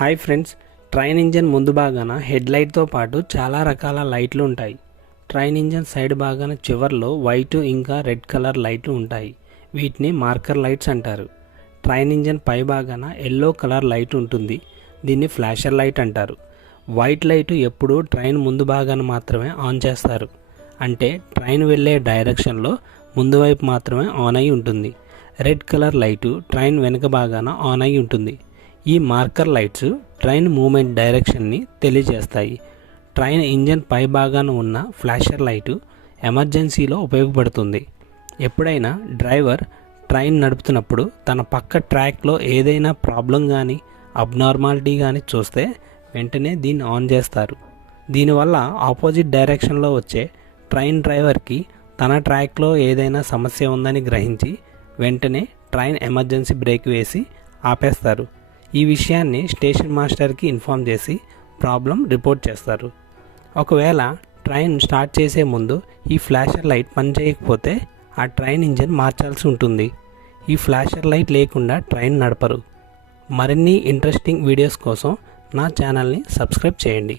Hi friends, train engine ముందు భాగాన head లైట్తో పాటు చాలా రకాల లైట్లు ఉంటాయి. ట్రైన్ ఇంజన్ సైడ్ భాగాన చివర్లో వైట్ ఇంకా రెడ్ కలర్ లైట్లు ఉంటాయి. వీటిని మార్కర్ లైట్స్ అంటారు. ట్రైన్ ఇంజన్ పై భాగాన ఎల్లో కలర్ లైట్ ఉంటుంది. దీన్ని ఫ్లాషర్ లైట్ అంటారు. వైట్ లైట్ ఎప్పుడూ ట్రైన్ ముందు భాగాన మాత్రమే ఆన్ చేస్తారు. అంటే ట్రైన్ వెళ్ళే డైరెక్షన్లో ముందు వైపు మాత్రమే ఆన్ అయి ఉంటుంది. రెడ్ కలర్ లైటు ట్రైన్ వెనుక భాగాన ఆన్ అయి ఉంటుంది. ఈ మార్కర్ లైట్స్ ట్రైన్ మూమెంట్ డైరెక్షన్ని తెలియజేస్తాయి. ట్రైన్ ఇంజన్ పై భాగాన ఉన్న ఫ్లాషర్ లైటు ఎమర్జెన్సీలో ఉపయోగపడుతుంది. ఎప్పుడైనా డ్రైవర్ ట్రైన్ నడుపుతున్నప్పుడు తన పక్క ట్రాక్లో ఏదైనా ప్రాబ్లం కానీ అబ్నార్మాలిటీ కానీ చూస్తే వెంటనే దీన్ని ఆన్ చేస్తారు. దీనివల్ల ఆపోజిట్ డైరెక్షన్లో వచ్చే ట్రైన్ డ్రైవర్కి తన ట్రాక్లో ఏదైనా సమస్య ఉందని గ్రహించి వెంటనే ట్రైన్ ఎమర్జెన్సీ బ్రేక్ వేసి ఆపేస్తారు. ఈ విషయాన్ని స్టేషన్ మాస్టర్కి ఇన్ఫామ్ చేసి ప్రాబ్లం రిపోర్ట్ చేస్తారు. ఒకవేళ ట్రైన్ స్టార్ట్ చేసే ముందు ఈ ఫ్లాషర్ లైట్ పనిచేయకపోతే ఆ ట్రైన్ ఇంజన్ మార్చాల్సి ఉంటుంది. ఈ ఫ్లాషర్ లైట్ లేకుండా ట్రైన్ నడపరు. మరిన్ని ఇంట్రెస్టింగ్ వీడియోస్ కోసం నా ఛానల్ని సబ్స్క్రైబ్ చేయండి.